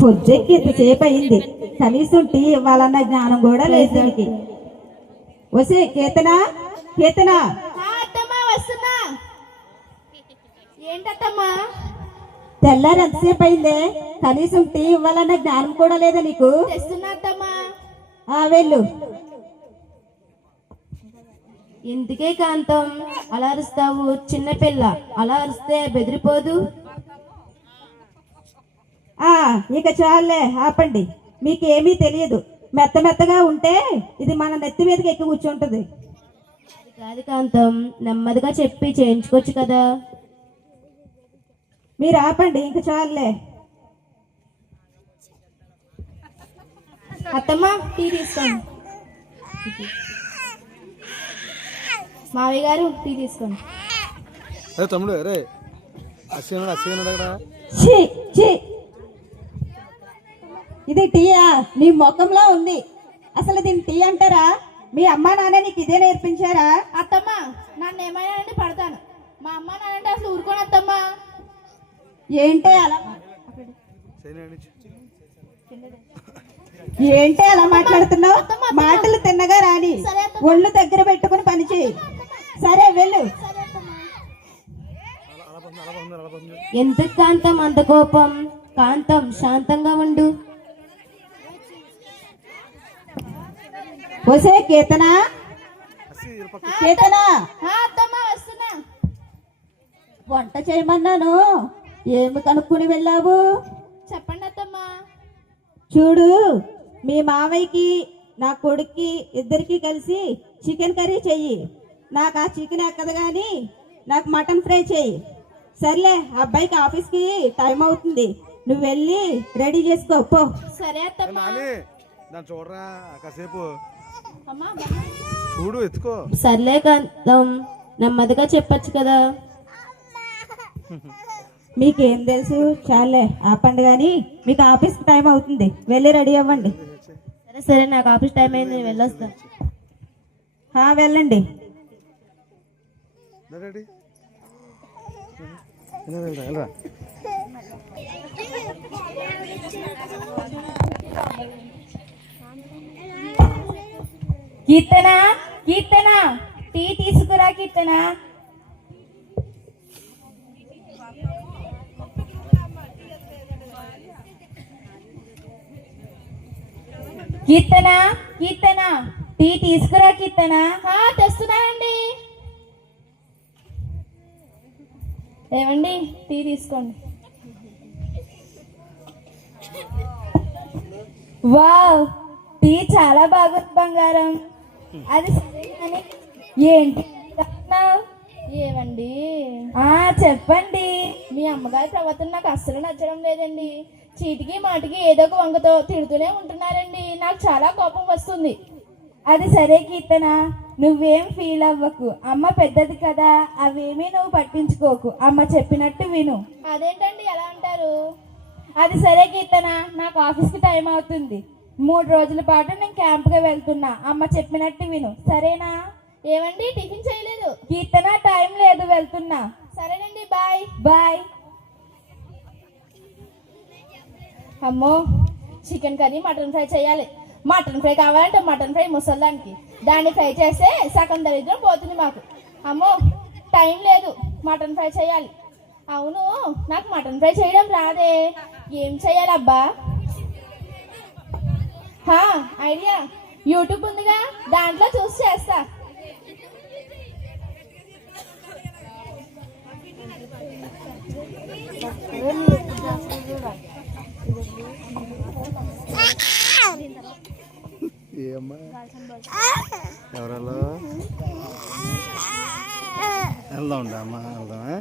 పొద్దుకి ఇంతసేపు అయింది, కనీసం టీ ఇవ్వాలన్న జ్ఞానం కూడా లేదు దీనికి. వసే కీర్తన, కీర్తన. ఏంటమ్మా? తెల్లారి ఎంతసేపు అయిందే, కనీసం టీ ఇవ్వాలన్న జ్ఞానం కూడా లేదా నీకు? వెళ్ళు. ఎందుకే కాంతం అలా అరుస్తావు? చిన్నపిల్ల అలా అరిస్తే బెదిరిపోదు. ఇక చాలే, ఆపండి. మీకేమీ తెలియదు. మెత్త మెత్తగా ఉంటే ఇది మన నెత్తి మీదకి ఎక్కి కూర్చుంటది. కాదు కాంతం, నెమ్మదిగా చెప్పి చేయించుకోవచ్చు కదా. మీరు ఆపండి, ఇంక చాలే. అత్తమ్మ టీ తీసుకోండి. మావయ్య గారు టీ తీసుకోండి. తమ్ముడు అరే ఇది టీయా? నీ ముఖంలో ఉంది. అసలు దీన్ని టీ అంటారా? మీ అమ్మా నాన్న నీకు ఇదే నేర్పించారా? అత్తమ్మ నన్ను ఏమైనా అంటే పడతాను. మా అమ్మ నాన్నంటే అసలు ఊరుకోను అత్తమ్మ. ఏంటే అలా మాట్లాడుతున్నావు? మాటలు తిన్నగా రాని, ఒళ్ళు దగ్గర పెట్టుకుని పని చేయి. సరే వెళ్ళు. ఎందుకు కాంతం అంత కోపం? కాంతం శాంతంగా ఉండు. వసే కీర్తన, కీర్తన. వంట చేయమన్నాను, ఏమి కనుక్కుని వెళ్ళావు? చెప్పండి అత్తమ్మ. చూడు, మీ మావయ్యకి నా కొడుక్కి ఇద్దరికి కలిసి చికెన్ కర్రీ చెయ్యి. నాకు ఆ చికెన్ ఎక్కదు కానీ నాకు మటన్ ఫ్రై చెయ్యి. సర్లే, అబ్బాయికి ఆఫీస్కి టైం అవుతుంది, నువ్వు వెళ్ళి రెడీ చేసుకో పో. సరే అత్తమ్మ. చూడరా కాసేపు చూడు, ఎత్తుకో. సర్లే కాంతం, నెమ్మదిగా చెప్పచ్చు కదా. మీకేం తెలుసు? చాలే, ఆపండి. కానీ మీకు ఆఫీస్కి టైం అవుతుంది, వెళ్ళి రెడీ అవ్వండి. సరే సరే, నాకు ఆఫీస్ టైం అయింది, నేను వెళ్ళొస్తా. వెళ్ళండి. కీర్తన, కీర్తన టీ తీసుకురా. కీర్తన, కీర్తన, కీర్తన టీ తీసుకురా. కీర్తన. తెస్తున్నానండి. ఏమండి, టీ తీసుకోండి. వావ్, టీ చాలా బాగుంది బంగారం. అది ఏంటి ఏమండి? చెప్పండి. మీ అమ్మగారి ప్రవర్తన నాకు అస్సలు నచ్చడం లేదండి. చీటికి మాటికి ఏదో ఒక వంగతో తిడుతూనే ఉంటున్నారండి. నాకు చాలా కోపం వస్తుంది. అది సరే కీర్తన, నువ్వేం ఫీల్ అవ్వకు. అమ్మ పెద్దది కదా, అవేమీ నువ్వు పట్టించుకోకు. అమ్మ చెప్పినట్టు విను. అదేంటండి ఎలా అంటారు? అది సరే కీర్తన, నాకు ఆఫీస్కి టైం అవుతుంది. 3 రోజుల పాటు నేను క్యాంప్గా వెళ్తున్నా. అమ్మ చెప్పినట్టు విను, సరేనా? ఏమండి, టిఫిన్ చేయలేదు? కీర్తన, టైం లేదు, వెళ్తున్నా. సరేనండి, బాయ్ బాయ్. అమ్మో, చికెన్ కర్రీ మటన్ ఫ్రై చేయాలి. మటన్ ఫ్రై కావాలంటే మటన్ ఫ్రై ముసల్దానికి, దాన్ని ఫ్రై చేస్తే సగం దరిద్రం పోతుంది మాకు. అమ్మో, టైం లేదు, మటన్ ఫ్రై చేయాలి. అవును, నాకు మటన్ ఫ్రై చేయడం రాదే, ఏం చేయాలబ్బా? ఐడియా, యూట్యూబ్ ఉందిగా, దాంట్లో చూసి చేస్తా. ఎవరల్లో వెళ్దాం అమ్మా, వెళ్దామా?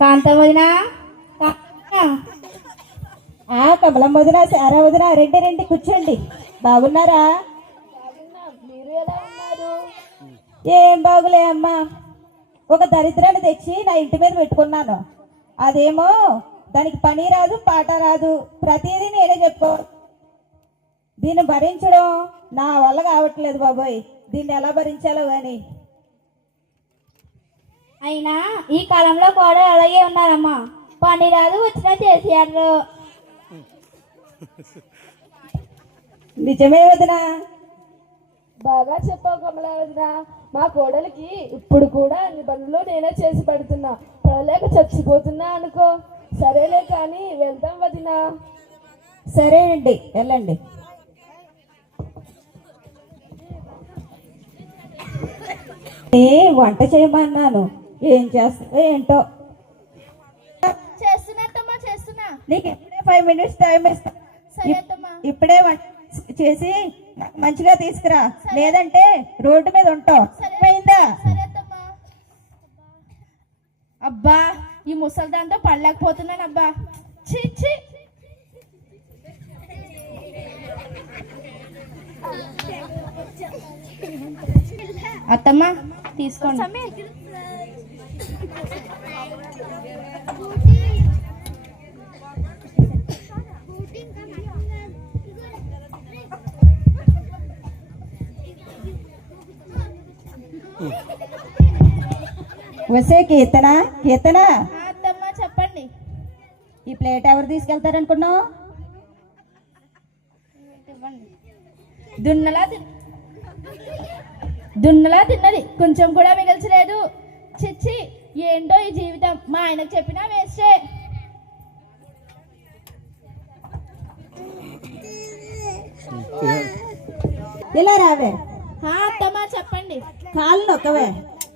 కాంతం వదినా కమలం వదిన, సారా వదిన, రండి రండి కూర్చోండి. బాగున్నారా? మీరు ఎలా ఉన్నారు? ఏం బాగులే అమ్మా. ఒక దరిద్రాన్ని తెచ్చి నా ఇంటి మీద పెట్టుకున్నాను. అదేమో దానికి పని రాదు, పాట రాదు, ప్రతిదీ నేనే చెప్పు. దీన్ని భరించడం నా వల్ల కావట్లేదు బాబోయ్. దీన్ని ఎలా భరించాలో కానీ. అయినా ఈ కాలంలో కూడా అలాగే ఉన్నారమ్మా. పని రాదు, వచ్చినా చేసేయారు. నిజమే వదినా. బాగా చెప్పావు కమలా వదిన. మా కోడలికి ఇప్పుడు కూడా అన్ని పనులు నేనే చేసి పెడుతున్నా. పడలేక చచ్చిపోతున్నా అనుకో. సరేలే కానీ వెళ్దాం వదినా. సరే అండి, వెళ్ళండి. వంట చేయమన్నాను, ఏం చేస్తావో ఏంటో. చేస్తున్నా చేస్తున్నా. నీకు ఇప్పుడే 5 minutes టైం ఇస్తా. సరే అత్తమ్మా. ఇప్పుడే వంట చేసి నాకు మంచిగా తీసుకురా, లేదంటే రోడ్డు మీద ఉంటావు. పోయిందా? సరే అత్తమ్మా. అబ్బా ఈ ముసలి దాంతో పడలేకపోతున్నాను అబ్బా. ఛీ ఛీ. అత్తమ్మా తీసుకోండి. వసే కీర్తన, కీర్తన, అత్తమ్మా చెప్పండి. ఈ ప్లేట్ ఎవరు తీసుకెళ్తారనుకున్నావు? దున్నలా తిన్నది, కొంచెం కూడా మిగల్చలేదు. చిచ్చి ఏంటో ఈ జీవితం. మా ఆయనకు చెప్పినా వేస్టే. ఇలా రావే. అత్తమ్మా చెప్పండి. కాళ్ళు నొక్కవే.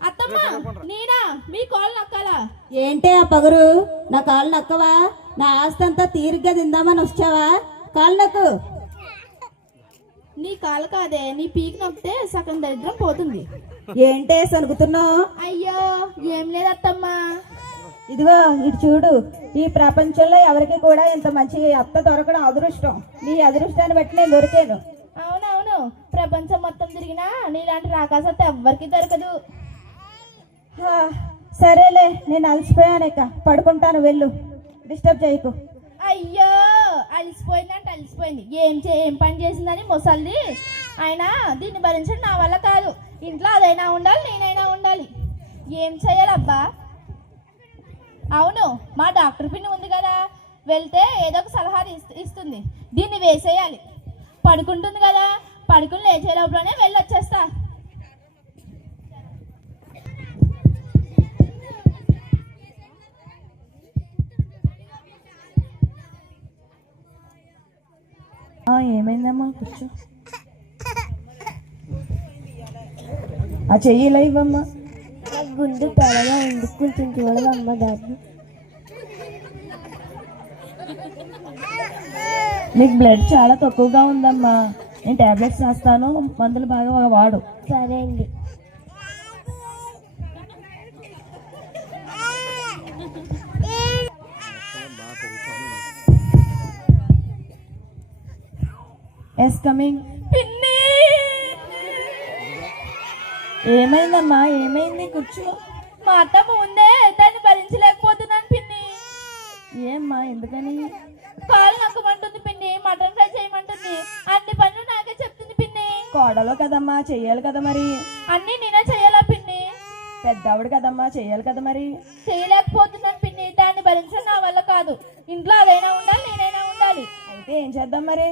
అత్తమ్మా నేనా మీ కాల్ నక్కాలా? ఏంటే ఆ పగురు? నా కాళ్ళు నక్కవా? నా ఆస్తి అంతా తీరిగ్గా తిందామని వచ్చావా? కాళ్ళు నొక్కు. నీ కాలు కాదే, నీ పీక్ నొక్కితే సగం దరిద్రం పోతుంది. ఏంటే సనుకుతున్నావు? అయ్యో ఏం లేదు అత్తమ్మా. ఇదిగో ఇటు చూడు. ఈ ప్రపంచంలో ఎవరికి కూడా ఇంత మంచి అత్త దొరకడం అదృష్టం. నీ అదృష్టాన్ని బట్టి నేను దొరికాను. అవునవును, ప్రపంచం మొత్తం తిరిగినా నీలాంటి రాకాసత్త ఎవ్వరికి దొరకదు. సరేలే, నేను అలసిపోయాను, ఇక పడుకుంటాను. వెళ్ళు, డిస్టర్బ్ చేయకు. అయ్యో అలసిపోయిందంటే అలసిపోయింది. ఏం పని చేసిందని ముసల్ది. అయినా దీన్ని భరించడం నా వల్ల కాదు. ఇంట్లో అదైనా ఉండాలి, నేనైనా ఉండాలి. ఏం చేయాలబ్బా? అవును, మా డాక్టర్ పిన్ని ఉంది కదా, వెళ్తే ఏదో ఒక సలహా ఇస్తుంది. దీన్ని వేసేయాలి. పడుకుంటుంది కదా, పడుకుని లేచే లోపలనే వెళ్ళొచ్చేస్తా. ఏమైందమ్మా? కూర్చో. ఆ చెయ్యిలా ఇవ్వమ్మా. గుండు త్వరగా ఉంది, కొంచెం చూడవమ్మా దాన్ని. నీకు బ్లడ్ చాలా తక్కువగా ఉందమ్మా. నేను టాబ్లెట్స్ రాస్తాను, మందులు బాగా వాడు. సరే అండి. Yes coming. పిన్ని ఏమైందమ్మా? ఏమైంది? కూర్చో. మా అత్తమ్మ ఉందే, దాన్ని భరించలేకపోతున్నాను పిన్ని. ఏమ్మా, ఎందుకని? కాలు నక్కమంటుంది పిన్ని, మటన్ ఫ్రై చేయమంటుంది. అన్ని పనులు నాకే చెప్తుంది పిన్ని. కోడలో కదమ్మా, చెయ్యాలి కదా మరి. అన్ని నేనే చేయాలా పిన్ని? పెద్దవాడు కదమ్మా, చెయ్యాలి కదా మరి. చేయలేకపోతున్నాను పిన్ని, దాన్ని భరించడం నా వల్ల కాదు. ఇంట్లో అదైనా ఉండాలి, నేనైనా ఉండాలి. అయితే ఏం చేద్దాం మరి?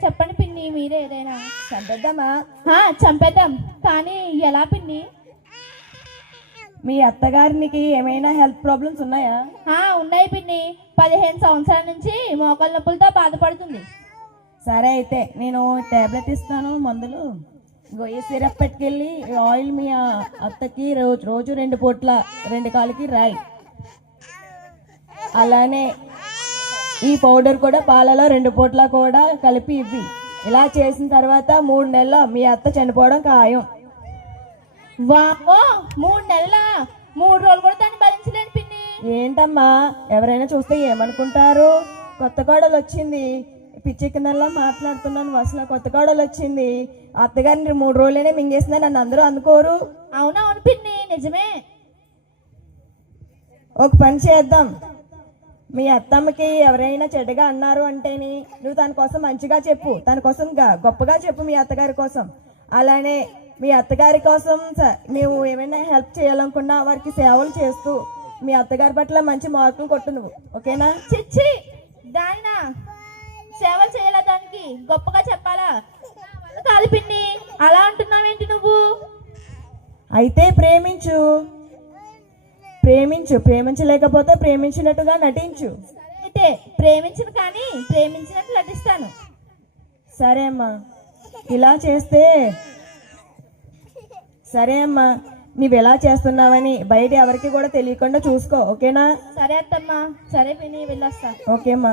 చెప్పండి పిన్ని, మీరే ఏదైనా. చంపేద్దామా? చంపేద్దాం, కానీ ఎలా పిన్ని? మీ అత్తగారికి ఏమైనా హెల్త్ ప్రాబ్లమ్స్ ఉన్నాయా? ఉన్నాయి పిన్ని. 15 సంవత్సరాల నుంచి మోకాళ్ళ నొప్పులతో బాధపడుతుంది. సరే, అయితే నేను టాబ్లెట్ ఇస్తాను, మందులు. గొయ్యి సిరప్ పెట్టుకెళ్ళి ఆయిల్ మీ అత్తకి రోజు 2 పూట్ల 2 కాళ్ళకి రాయి. అలానే ఈ పౌడర్ కూడా పాలలో 2 పూట్ల కూడా కలిపి ఇవ్వి. ఇలా చేసిన తర్వాత 3 నెలల్లో మీ అత్త చనిపోవడం ఖాయం. వామో 3 నెలల 3 రోజులు కూడా దాన్ని భరించలేను పిన్ని. ఏంటమ్మా ఎవరైనా చూస్తే ఏమనుకుంటారు? కొత్త కోడలు వచ్చింది, పిచ్చి కిందలా మాట్లాడుతున్నాను. అసలు కొత్త కోడలు వచ్చింది, అత్తగారిని 3 రోజులనే మింగేసిందని నన్ను అందరూ అనుకోరు. అవునవును పిన్ని, నిజమే. ఒక పని చేద్దాం, మీ అత్తమ్మకి ఎవరైనా చెడ్డగా అన్నారు అంటేని నువ్వు తన కోసం మంచిగా చెప్పు, తన కోసం గొప్పగా చెప్పు మీ అత్తగారి కోసం. అలానే మీ అత్తగారి కోసం నువ్వు ఏమైనా హెల్ప్ చేయాలనుకున్నా వారికి సేవలు చేస్తూ మీ అత్తగారి పట్ల మంచి మార్కులు కొట్టు నువ్వు, ఓకేనా? చిచ్చి దానినా సేవలు చేయాలా, దానికి గొప్పగా చెప్పాలా? కాదు పిన్ని, అలా అంటున్నావేంటి నువ్వు? అయితే ప్రేమించు, ప్రేమించలేకపోతే ప్రేమించినట్టుగా నటించు. అయితే ప్రేమించను కానీ ప్రేమించినట్టు నటిస్తాను. సరే అమ్మా, ఇలా చేస్తే సరే అమ్మా, నువ్వు ఎలా చేస్తున్నావని బయట ఎవరికి కూడా తెలియకుండా చూసుకో, ఓకేనా? సరే అత్తమ్మా, సరే పిన్ని, వెళ్ళొస్తా. ఓకేమ్మా.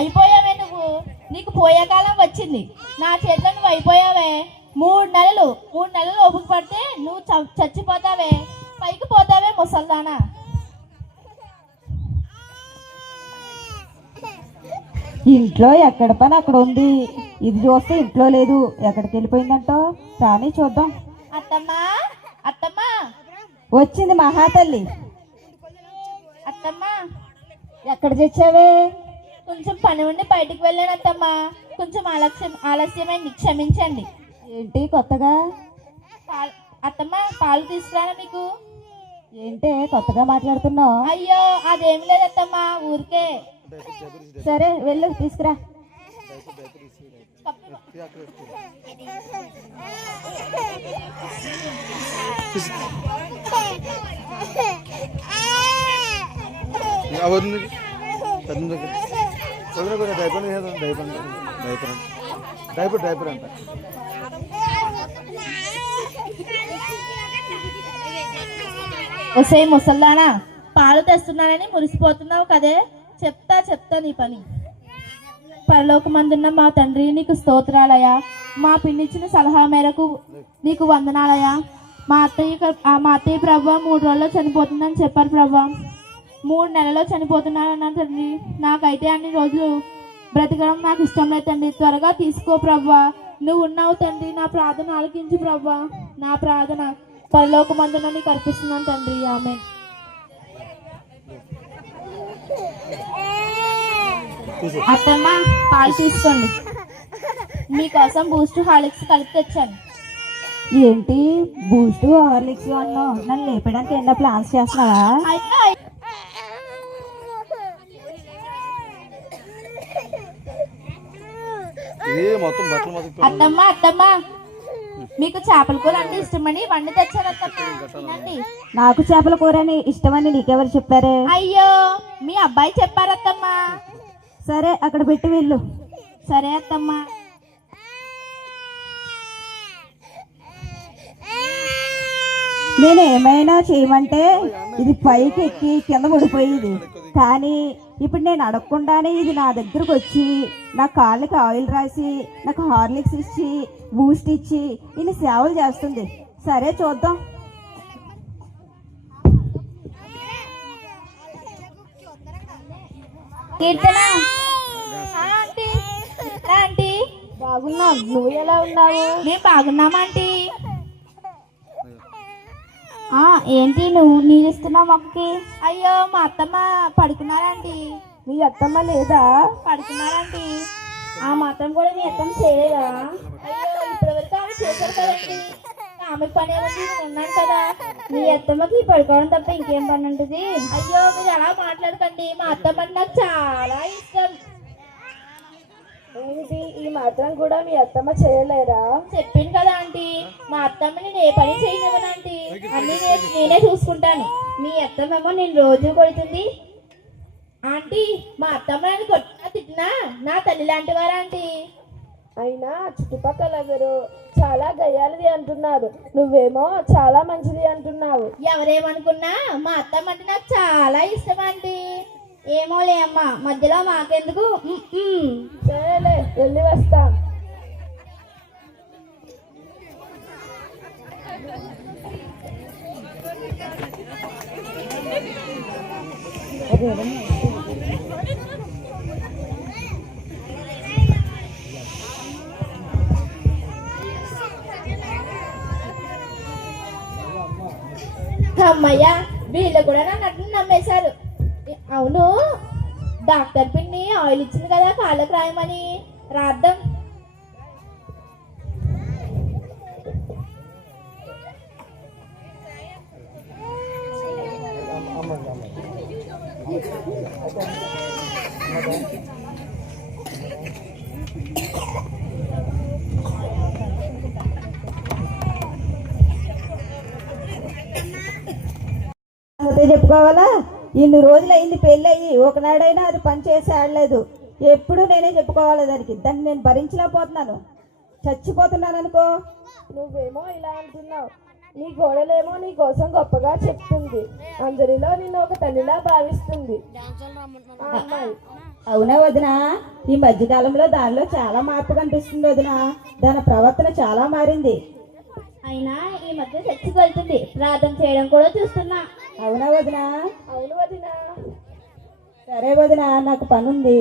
అయిపోయావే నువ్వు, నీకు పోయే కాలం వచ్చింది. నా చేతిలో నువ్వు అయిపోయావే. 3 నెలలు ఓపిక పడితే నువ్వు చచ్చిపోతావే, పైకి పోతావే ముసల్దానా. ఇంట్లో ఎక్కడ పని అక్కడ ఉంది, ఇది చూస్తే ఇంట్లో లేదు, ఎక్కడికి వెళ్ళిపోయిందంటో. కానీ చూద్దాం. అత్తమ్మా అత్తమ్మా వచ్చింది మహాతల్లి. అత్తమ్మా, ఎక్కడ తెచ్చావే? కొంచెం పని ఉండి బయటికి వెళ్ళాను అత్తమ్మా, కొంచెం ఆలస్యమైంది, క్షమించండి. ఏంటి కొత్తగా? అత్తమ్మా, పాలు తీసుకురానా మీకు? ఏంటే కొత్తగా మాట్లాడుతున్నావు? అయ్యో అదేమి లేదు అత్తమ్మా, ఊరికే. సరే వెళ్ళు, తీసుకురా. డైపర్ అంట. ఒసే ముసల్దానా, పాలు తెస్తున్నానని మురిసిపోతున్నావు కదే. చెప్తా నీ పని. పరలోకమందున్న మా తండ్రి, నీకు స్తోత్రాలయా. మా పిన్నిచ్చిన సలహా మేరకు నీకు వందనాలయా. మా అత్తయ్య ప్రభు 3 రోజుల్లో చనిపోతుందని చెప్పారు ప్రభు. 3 నెలల్లో చనిపోతున్నానన్నా తండ్రి. నాకైతే అన్ని రోజులు బ్రతకడం నాకు ఇష్టం లేదు తండ్రి. త్వరగా తీసుకో ప్రభు. నువ్వు ఉన్నావు తండ్రి. నా ప్రార్థన ఆలకించు ప్రభు. నా ప్రార్థన పరలోకమందున నీకు అర్పిస్తున్నాను తండ్రి. ఆమేన్. అత్తమ్మ, పాలు తీసుకోండి. మీకోసం బూస్ట్ హార్లిక్స్ కలిపి తెచ్చాను. ఏంటి బూస్ట్ హార్లిక్స్ అన్నావు? నన్ను లేపడానికి ఏమన్నా ప్లాన్స్ చేస్తున్నావా? అత్తమ్మ, మీకు చేపల కూర అంటే ఇష్టమని వండి తెచ్చాను అత్తమ్మ, తినండి. నాకు చేపల కూర అని ఇష్టమని నీకెవరు చెప్పారే? అయ్యో, మీ అబ్బాయి చెప్పారత్తమ్మ. సరే అక్కడ పెట్టి వెళ్ళు. సరే అత్తమ్మ. నేను ఏమైనా చేయమంటే ఇది పైకి ఎక్కి కింద పడిపోయేది, కానీ ఇప్పుడు నేను అడగకుండానే ఇది నా దగ్గరకు వచ్చి నా కాళ్ళకి ఆయిల్ రాసి నాకు హార్లిక్స్ ఇచ్చి బూస్ట్ ఇచ్చి ఇన్ని సేవలు చేస్తుంది. సరే చూద్దాం. కీర్తన, ఆంటీ బాగున్నా, నువ్వు ఎలా ఉన్నావు? నేను బాగున్నామా ఆంటీ? ఏంటి నువ్వు నీళ్ళు ఇస్తున్నావు మొక్కకి? అయ్యో, మా అత్తమ్మ పడుకున్నారంటీ. మీ అత్తమ్మ లేదా? పడుకున్నారంటీ. ఆ మాత్రం కూడా మీ అత్తమ్మ చేయలేదా? అయ్యో, ఇప్పటివరకు ఆమె చేశారు కదండి. ఆమె పని ఏమంటే నేను ఉన్నాను కదా. మీ అత్తమ్మకి పడుకోవడం తప్ప ఇంకేం పని ఉంటుంది? అయ్యో, మీరు అలా మాట్లాడకండి. మా అత్తమ్మ అంటే నాకు చాలా ఇష్టం. ఏమిటి, ఈ మాత్రం కూడా మీ అత్తమ్మ చేయలేరా? చెప్పింది కదా ఆంటీ, మా అత్తమ్మ నేను ఏ పని చేయనివ్వను ఆంటీ. అన్ని నేనే చూసుకుంటాను. మీ అత్తమ్మేమో నేను రోజు కొడుతుంది. ఆంటీ, మా అత్తమ్మ నన్ను కొట్టినా తిట్టినా నా తల్లి లాంటి వారా ఆంటీ. అయినా చుట్టుపక్కల ఎవరు చాలా గయ్యాలిది అంటున్నారు, నువ్వేమో చాలా మంచిది అంటున్నావు. ఎవరేమనుకున్నా మా అత్తమ్మ అంటే నాకు చాలా ఇష్టం ఆంటీ. ఏమోలే అమ్మ, మధ్యలో మాకెందుకు. సరేలే, వెళ్ళి వస్తా. అమ్మయ్య, వీళ్ళు కూడా నన్ను నమ్మేశారు. అవును, డాక్టర్ పిన్ని ఆయిల్ ఇచ్చింది కదా కాళ్ళకు రాయమని, రాద్దాం. అదే చెప్పుకోవాలా? ఇన్ని రోజులు అయింది పెళ్ళి అయ్యి, ఒకనాడైనా అది పని చేసి ఆడలేదు. ఎప్పుడు నేనే చెప్పుకోవాలి దాన్ని నేను భరించలేకపోతున్నాను, చచ్చిపోతున్నాను అనుకో. నువ్వేమో ఇలా అంటున్నావు, నీ గోడలేమో నీ కోసం గొప్పగా చెప్తుంది, అందరిలో నిన్ను ఒక తల్లిలా భావిస్తుంది ఆ అమ్మాయి. అవునా వదినా? ఈ మధ్యకాలంలో దానిలో చాలా మార్పు కనిపిస్తుంది వదినా. దాని ప్రవర్తన చాలా మారింది. అయినా ఈ మధ్య చర్చికి వెళ్తుంది, ప్రార్థన చేయడం కూడా చూస్తున్నా. అవునా వదినా? అవును వదినా. సరే వదినా, నాకు పని ఉంది.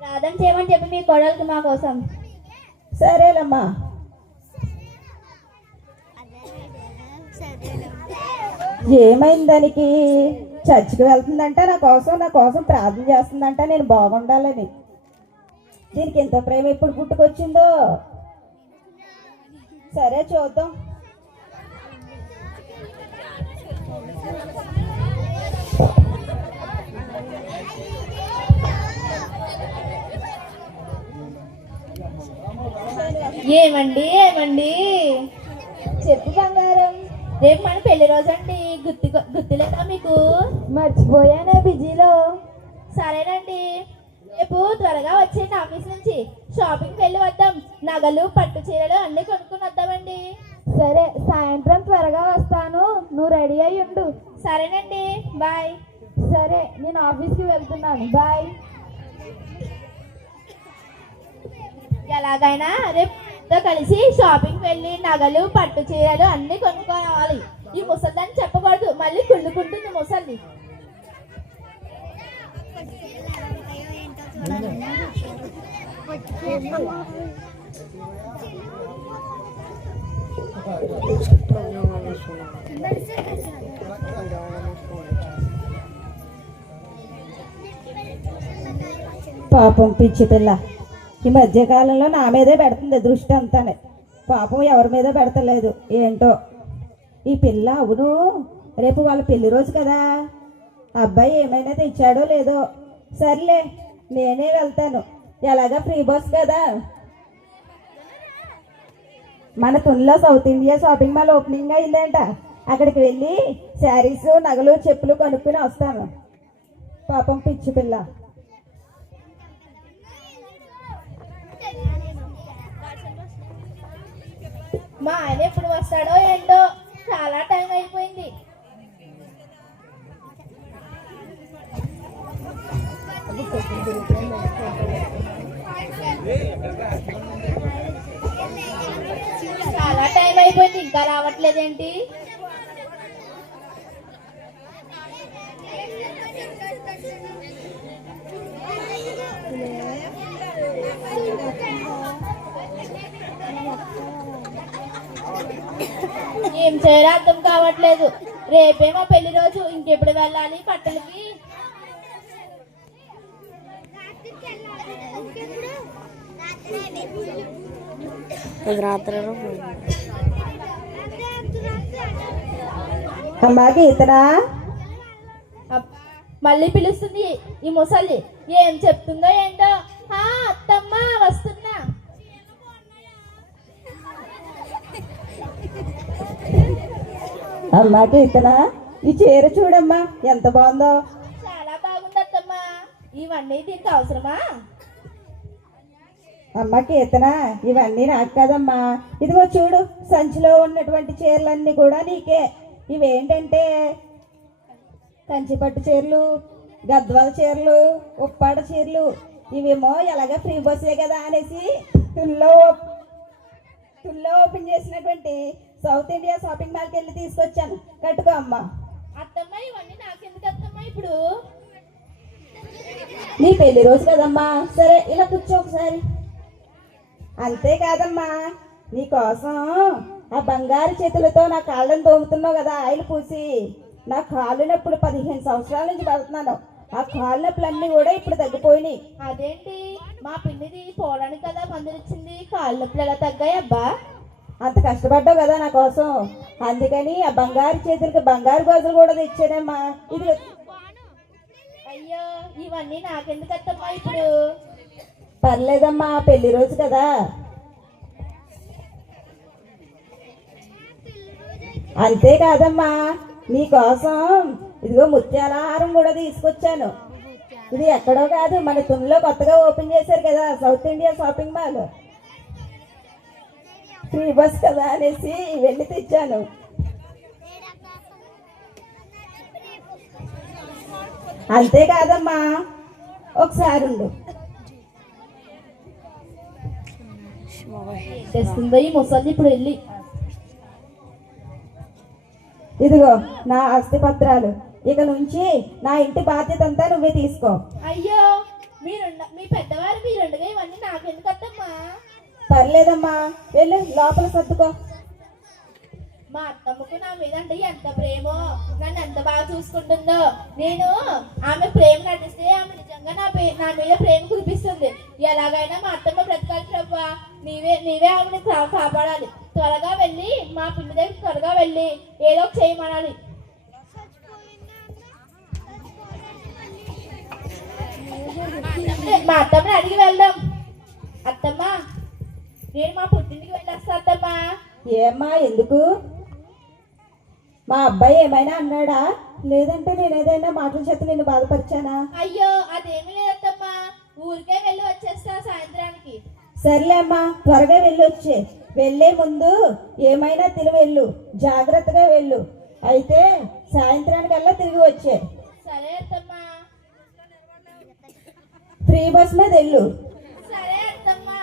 ప్రార్థన చేయమని చెప్పి మీ కోడలికి మా కోసం. సరేలమ్మా. ఏమైంది దానికి? చర్చికి వెళ్తుందంట, నా కోసం ప్రార్థన చేస్తుందంట, నేను బాగుండాలని. దీనికి ఎంత ప్రేమ ఎప్పుడు పుట్టుకొచ్చిందో. సరే చూద్దాం. ఏమండి చెప్పు బంగారం. రేపు మన పెళ్లి రోజు అండి, గుర్తులేదా మీకు? మర్చిపోయానే బిజీలో. సరేనండి, రేపు త్వరగా వచ్చేయండి ఆఫీస్ నుంచి. షాపింగ్కి వెళ్ళి వద్దాం, నగలు పట్టు చీరలు అన్నీ కొనుక్కుని వద్దామండి. సరే, సాయంత్రం త్వరగా వస్తాను, నువ్వు రెడీ అయ్యి ఉండు. సరేనండి, బాయ్. సరే, నేను ఆఫీస్కి వెళ్తున్నాను, బాయ్. ఎలాగైనా రేపు కలిసి షాపింగ్కి వెళ్ళి నగలు పట్టు చీరలు అన్నీ కొనుక్కోవాలి. ఈ ముసల్దాన్ని చెప్పకూడదు, మళ్ళీ కుళ్ళుకుంటుంది ముసల్ది. పాపం పిచ్చి పిల్ల ఈ మధ్యకాలంలో నా మీదే పెడుతుంది దృష్టి అంతానే. పాపం ఎవరి మీద పెడతలేదు ఏంటో ఈ పిల్ల. అవును, రేపు వాళ్ళ పెళ్లి రోజు కదా, అబ్బాయి ఏమైనా తెచ్చాడో లేదో. సర్లే, నేనే వెళ్తాను, ఎలాగా ఫ్రీ బస్ కదా. మన తునిలో south India shopping mall opening అయిందంట, అక్కడికి వెళ్ళి శారీస్ నగలు చెప్పులు కొనుక్కుని వస్తాను. పాపం పిచ్చి పిల్ల. మా ఆయన ఎప్పుడు వస్తాడో ఏంటో, చాలా టైం అయిపోయింది. చాలా టైం అయిపోయింది, ఇంకా రావట్లేదేంటి? ఏం చేయాలో అర్థం కావట్లేదు. రేపే మా పెళ్లి రోజు, ఇంకెప్పుడు వెళ్ళాలి బట్టలకి? అమ్మాకి ఇతనా మళ్ళీ పిలుస్తుంది ఈ ముసలి, ఏం చెప్తుందో ఏంటో. అత్తమ్మ వస్తున్నా. అమ్మాకి ఇతనా? ఈ చీర చూడమ్మా ఎంత బాగుందో. చాలా బాగుంది అత్తమ్మ, ఇవన్నీ దీనికి అవసరమా? అమ్మకి ఇతనా? ఇవన్నీ నాకు కాదమ్మా, ఇదిగో చూడు, సంచిలో ఉన్నటువంటి చీరలన్నీ కూడా నీకే. ఇవేంటంటే కంచిపట్టు చీరలు, గద్వాల చీరలు, ఉప్పాడ చీరలు. ఇవేమో ఎలాగ ఫ్రీ బస్సే కదా అనేసి తుల్లో ఓపెన్ చేసినటువంటి సౌత్ ఇండియా షాపింగ్ మాల్కి వెళ్ళి తీసుకొచ్చాను. కట్టుకో అమ్మ. అత్తమ్మ ఇవన్నీ నాకెందుకు అత్తమ్మ ఇప్పుడు? నీ పెళ్లి రోజు కదమ్మా. సరే ఇలా కూర్చో ఒకసారి. అంతేకాదమ్మా, నీకోసం ఆ బంగారు చేతులతో నా కాళ్ళని తోముతున్నావు కదా ఆయిల్ పూసి. నా కాళ్ళు నొప్పులు 15 సంవత్సరాల నుంచి పడుతున్నాను. ఆ కాళ్ళ నొప్పులన్నీ కూడా ఇప్పుడు తగ్గిపోయినాయి. అదేంటి, మా పిన్నిది పోవడానికి కదా మందులు ఇచ్చింది, కాళ్ళ నొప్పులు ఎలా తగ్గాయి అబ్బా? అంత కష్టపడ్డావు కదా నా కోసం, అందుకని ఆ బంగారు చేతులకి బంగారు గాజులు కూడా తెచ్చానమ్మా. ఇది అయ్యో, ఇవన్నీ నాకెందుకు అత్తమ్మా ఇప్పుడు? పర్లేదమ్మా, పెళ్లి రోజు కదా. అంతేకాదమ్మా, నీకోసం ఇదిగో ముత్యాల హారం కూడా తీసుకొచ్చాను. ఇది ఎక్కడో కాదు, మన తునిలో కొత్తగా ఓపెన్ చేశారు కదా south India shopping mall. Free bus కదా అనేసి వెళ్ళి తెచ్చాను. అంతేకాదమ్మా, ఒకసారి ఉండు. తెస్తుందో ఈ ముసలి ఇప్పుడు వెళ్ళి. ఇదిగో నా ఆస్తి పత్రాలు. ఇక నుంచి నా ఇంటి బాధ్యత అంతా నువ్వే తీసుకో. అయ్యో, మీ పెద్దవారు మీరుండగా ఇవన్నీ నాకెందుకు అత్తమ్మా? పర్లేదమ్మా, వెళ్ళు లోపల సర్దుకో. మా అత్తమ్మకు నా మీద అంటే ఎంత ప్రేమో, నన్ను ఎంత బాగా చూసుకుంటుందో. నేను ఆమె ప్రేమ నటిస్తే ఆమె నిజంగా నా మీద ప్రేమ కురిపిస్తుంది. ఎలాగైనా మా అత్తమ్మ బ్రతకాలి ప్రభా, నీవే ఆమెను కాపాడాలి. త్వరగా వెళ్ళి మా పిన్ని దగ్గర త్వరగా వెళ్ళి ఏదో ఒక చేయమనాలి. మా అత్తమ్మని అడిగి వెళ్దాం. అత్తమ్మ, నేను మా పుట్టింటికి వెళ్ళొస్తా అత్తమ్మ. ఏమ్మా, ఎందుకు? మా అబ్బాయి ఏమైనా అన్నాడా? లేదంటే నేను ఏదైనా మాటల చేత నిన్ను బాధపరిచానా? అయ్యో, అదేమీ లేదత్తమ్మా, ఊరికే వెళ్ళి వచ్చేస్తా సాయంత్రానికి. సర్లే అమ్మా, త్వరగా వెళ్ళొచ్చే. వెళ్ళే ముందు ఏమైనా తిని వెళ్ళు, జాగ్రత్తగా వెళ్ళు. అయితే సాయంత్రానికల్లా తిరిగి వచ్చే. సరే అత్తమ్మా. ఫ్రీ బస్ మీద వెళ్ళు. సరే అత్తమ్మా.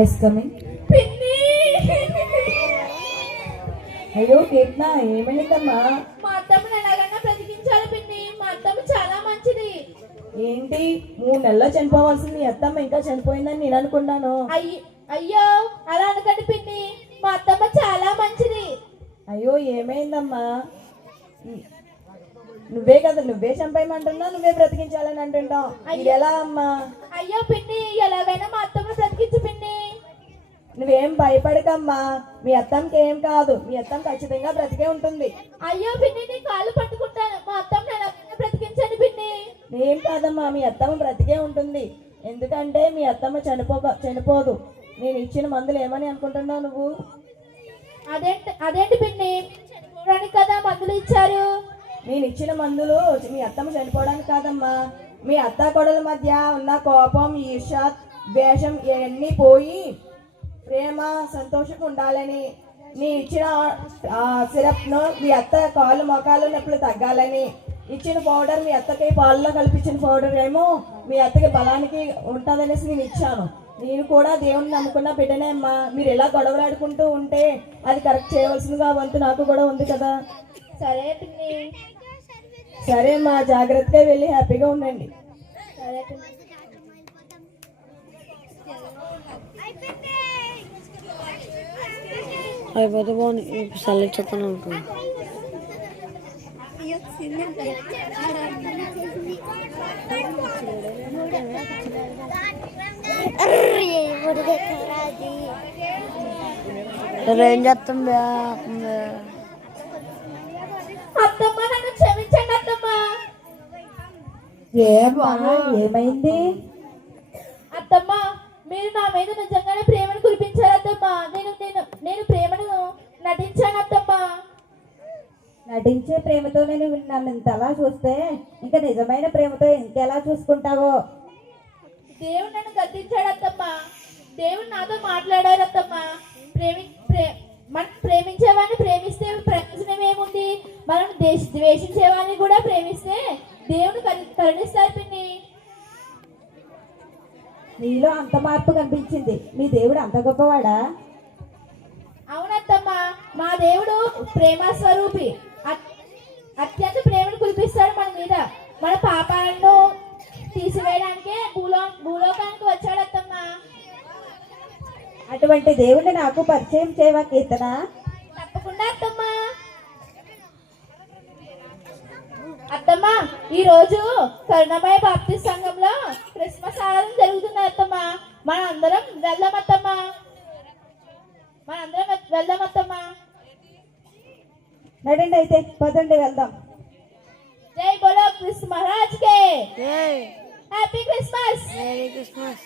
Yes coming. పిన్ని, అయ్యో కీర్తన, ఏమైందమ్మా? మా అత్తమ్మని ఎలాగైనా బ్రతికించాలి పిన్ని. మా అత్తమ్మ చాలా మంచిది. ఏంటి, 3 నెలల్లో చనిపోవాల్సింది మీ అత్తమ్మ ఇంకా చనిపోయిందని నేను అనుకున్నాను. అయ్యో, అలా అనకండి పిన్ని, మా అత్తమ్మ చాలా మంచిది. అయ్యో, ఏమైందమ్మా? నువ్వే కదా, నువ్వే చంపేయమంటున్నా, నువ్వే బ్రతికించాలని అంటుంటావు. ఇది ఎలా అమ్మా? అయ్యో పిన్ని, ఎలాగైనా మా అత్తమ్మ బ్రతికించు పిన్ని. నువ్వేం భయపడకమ్మా, మీ అత్తమ్మకి ఏం కాదు. మీ అత్తమ్మ ఖచ్చితంగా బ్రతికే ఉంటుంది. అయ్యో పిన్ని, నీ కాళ్ళు పట్టుకుంటాను, మా అత్తమ్మ ఎలాగైనా బ్రతికించండి పిన్ని. ఏం కాదమ్మా, మీ అత్తమ్మ బ్రతికే ఉంటుంది. ఎందుకంటే మీ అత్తమ్మ చనిపోదు. నేను ఇచ్చిన మందులు ఏమని అనుకుంటున్నావు నువ్వు? అదేంటి పిన్ని, చనిపోవడానికి కదా మందులు ఇచ్చారు. నేను ఇచ్చిన మందులు మీ అత్తమ్మ చనిపోవడానికి కాదమ్మా, మీ అత్త కోడల మధ్య ఉన్న కోపం, ఈర్ష, ద్వేషం ఇవన్నీ పోయి ప్రేమ, సంతోషం ఉండాలని. నీ ఇచ్చిన సిరప్ను మీ అత్త కాళ్ళు మొఖాలు నొప్పులు తగ్గాలని. ఇచ్చిన పౌడర్ మీ అత్తకి పాలలో కల్పించిన పౌడర్ ఏమో మీ అత్తకి బలానికి ఉంటుందనేసి నేను ఇచ్చాను. నేను కూడా దేవుణ్ణి నమ్ముకున్న బిడ్డనే అమ్మా. మీరు ఎలా గొడవలాడుకుంటూ ఉంటే అది కరెక్ట్ చేయవలసిందిగా వంతు నాకు కూడా ఉంది కదా. సరే పిన్ని. సరే అమ్మా, జాగ్రత్తగా వెళ్ళి హ్యాపీగా ఉండండి. సరే పిన్ని. అయిపోతే బాగుంది, సెలెక్ట్ చేస్తాను అనుకో. ఏం చేస్తుంది అత్తమ్మ నన్ను క్షమించండి అత్తమ్మ. ఏమైంది? అత్తమ్మ మీరు నా మీద నిజంగానే ప్రేమను కురిపించారు అత్తమ్మ. నేను నేను నేను ప్రేమను నటించాను అత్తమ్మ. నటించే ప్రేమతోనే నువ్వు నన్ను ఇంతలా చూస్తే ఇంకా నిజమైన ప్రేమతో ఇంకెలా చూసుకుంటావో. దేవుడు నన్ను గద్దించాడు అత్తమ్మ. దేవుడు నాతో మాట్లాడారు అత్తమ్మ. మనం ప్రేమించేవాడిని ప్రేమిస్తే ప్రయోజనం ఏముంది? మనం ద్వేషించేవాడిని కూడా ప్రేమిస్తే దేవుడు కరుణిస్తారు పిన్ని. నీలో అంత మార్పు కనిపించింది. మీ దేవుడు అంత గొప్పవాడా? అవునత్తమ్మ, మా దేవుడు ప్రేమ స్వరూపి. అత్యంత ప్రేమను కురిపిస్తాడు మన మీద. మన పాపాలను తీసివేయడానికే భూలోకానికి వచ్చాడు అత్తమ్మ. అటువంటి దేవుడిని నాకు పరిచయం చేయవా కీర్తన? తప్పకుండా అత్తమ్మ. అత్తమ్మ ఈ రోజు కరుణమయ బాప్టిస్ట్ సంఘంలో క్రిస్మస్ ఆరాధన జరుగుతుంది అత్తమ్మ. మనందరం వెళ్దాం అత్తమ్మ. నడండి అయితే, పదండి వెళ్దాం. జై బోలో క్రిస్ మహారాజ్ కే హ్యాపీ క్రిస్మస్. Merry Christmas.